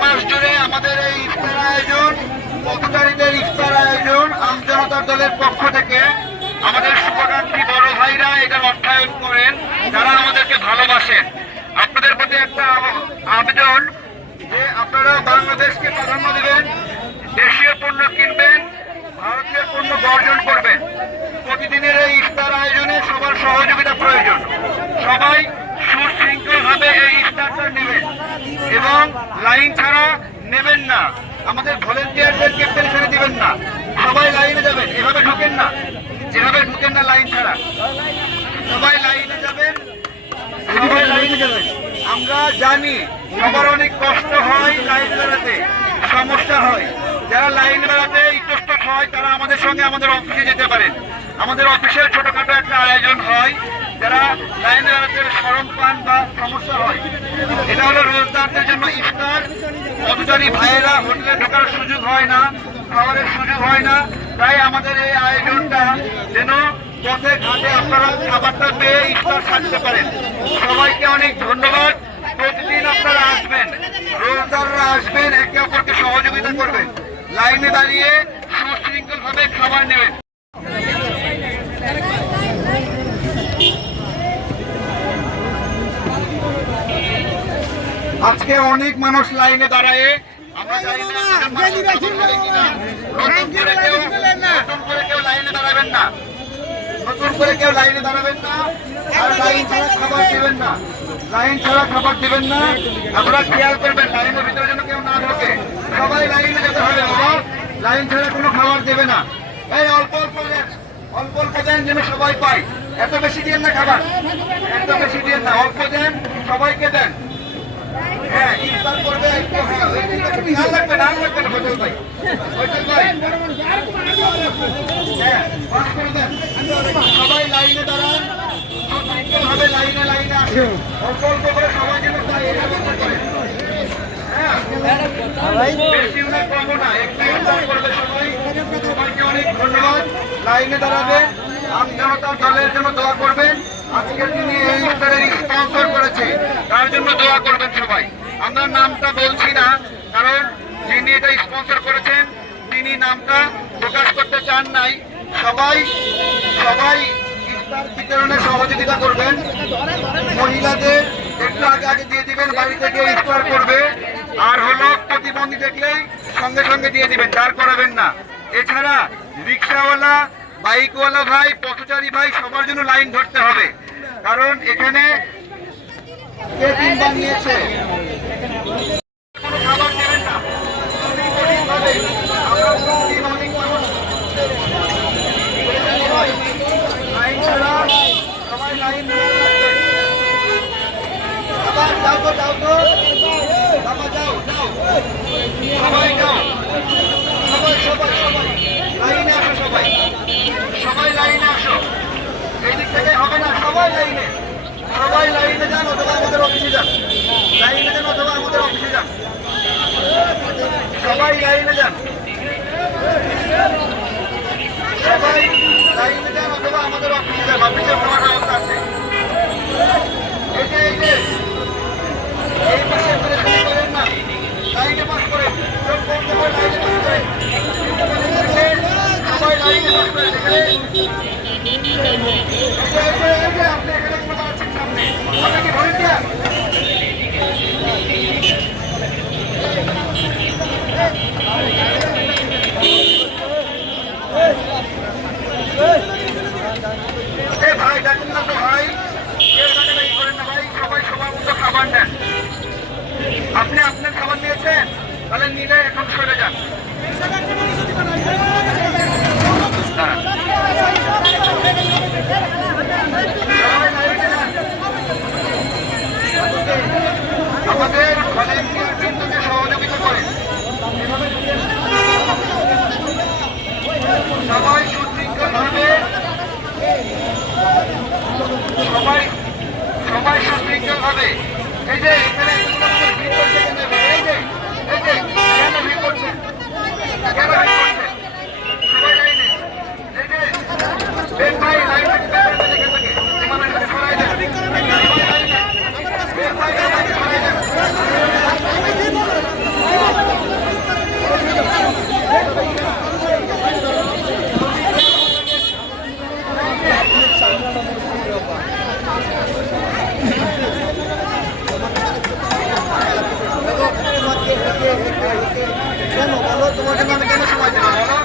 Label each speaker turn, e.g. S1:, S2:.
S1: মাস জুড়ে আমাদের এই আয়োজন আয়োজন দলের পক্ষ থেকে আমাদের বড় ভাইরা অর্থায়ন করেন, যারা আমাদেরকে ভালোবাসেন। আপনাদের প্রতি একটা যে আপনারা বাংলাদেশকে প্রাধান্য দেবেন, দেশীয় পণ্য কিনবেন ভারতীয় পণ্য বর্জন করবেন প্রতিদিনের এই ইফতার আয়োজনে সবার সহযোগিতা প্রয়োজন সবাই সুশৃঙ্খলভাবে এই ইফতারটা নেবেন এবং লাইন ছাড়া নেবেন না। আমাদের ভলেন্টিয়ারদেরকে পেরেশানি দিবেন না। সবাই লাইনে যাবেন, এভাবে ঢুকেন না। যেভাবে ঢুকেন না লাইন ছাড়া। সবাই লাইনে যাবেন। আমরা জানি সবার অনেক কষ্ট হয় লাইন বেড়াতে, সমস্যা হয়। যারা লাইন বেড়াতে ইতস্তত হয়, তারা আমাদের সঙ্গে আমাদের অফিসে যেতে পারেন। আমাদের অফিসের ছোটখাটো একটা আয়োজন হয়। যারা লাইন বেড়াতে সরম পান বা সমস্যা হয়, এটা হলো রোজদারদের জন্য ইফতার। পথচারী ভাইয়েরা হোটেলে ঢোকার সুযোগ হয় না, খাবারের সুযোগ হয় না। তাই আমাদের এই আয়োজনটা যেন পথে ঘাটে আপনারা খাবারটা পেয়ে ইফতার থাকতে পারেন। সবাইকে অনেক ধন্যবাদ। প্রতিদিন আপনারা আসবেন, রোজদাররা আসবেন, একে অপরকে সহযোগিতা করবেন। লাইনে দাঁড়িয়ে সুশৃঙ্খল ভাবে খাবার নেবেন। আজকে অনেক মানুষ লাইনে দাঁড়ায়। আমরা জানি না। নতুন করে কেউ- লাইনে। দাঁড়াবেন না। নতুন করে কেউ লাইনে দাঁড়াবেন না। আর লাইন ছাড়া খাবার দিবেন না। লাইন ছাড়া খাবার দিবেন না। আপনারা খেয়াল করবেন লাইনের ভিতরে যেন কেউ না ঢোকে। সবাই লাইনে যেতে হবে বাবা। লাইন ছাড়া কোনো খাবার দেবে না। এই অল্প অল্প অল্প অল্প দেন যেন সবাই পায়। এত বেশি দিন না খাবার। এত বেশি দিন না। অল্প দেন সবাইকে দেন। অনেক ধন্যবাদ লাইনে দাঁড়াবে। আম জনতার দলের জন্য দোয়া করবেন। আজকে তিনি এই ইফতারের স্পন্সর করেছে। তার জন্য দোয়া করবেন সবাই। আমরা নামটা বলছি না, কারণ যিনি এটা স্পন্সর করেছেন, তিনি নামটা প্রকাশ করতে চান নাই। সবাই সবাই ইফতার বিতরণে সহযোগিতা করবেন। মহিলাদের একটু আগে আগে দিয়ে দিবেন, বাড়ি থেকে ইফতার করবে। আর হলো প্রতিবন্ধী দেখলেই সঙ্গে সঙ্গে দিয়ে দিবেন, দাঁড় করাবেন না। এছাড়া রিক্সাওয়ালা বাইকওয়ালা ভাই, পথচারী ভাই, সবার জন্য লাইন ধরতে হবে। কারণ এখানে কোনো খাবার নেবেন না খুবই কঠিনভাবে আমরা প্রতিদিন অনেক মানুষ লাইন ছাড়া সবাই লাইন ধরে রাখবেন। আবার যাও তো যাও তো বাবা যাও যাও সবাই যাও সবাই সবাই সবাই লাইনে আসো সবাই সবাই লাইনে আসো এই দিক থেকে হবে না সবাই লাইনে সবাই লাইনে যান আমাদের অফিসে যান আমাদের অফিসে যান সবাই লাইনে যান সবাই লাইনে আমাদের অফিসে যান অফিসে খাওয়ার ব্যবস্থা আছে না লাইনে করে আপনি এখানে ভাই, দেখুন না তো ভাই কেউ না ভাই। সবাই সবার মতো খাবার নেন। আপনি আপনার খাবার নিয়েছেন, তাহলে নিলে এখন সরে যান হ্যাঁ। সবাই লাইনে যান। আমাদের ভলেন্টিয়ার বৃন্দকে সহযোগিতা করেন সবাই সুশৃঙ্খলভাবে সবাই সবাই সুশৃঙ্খল হবে। এই যে এখানে যে কেন ভিড় করছেন? কেন ভিড় ามาบอกว่ารถตัวจะมาจะมาสมัย
S2: จะมา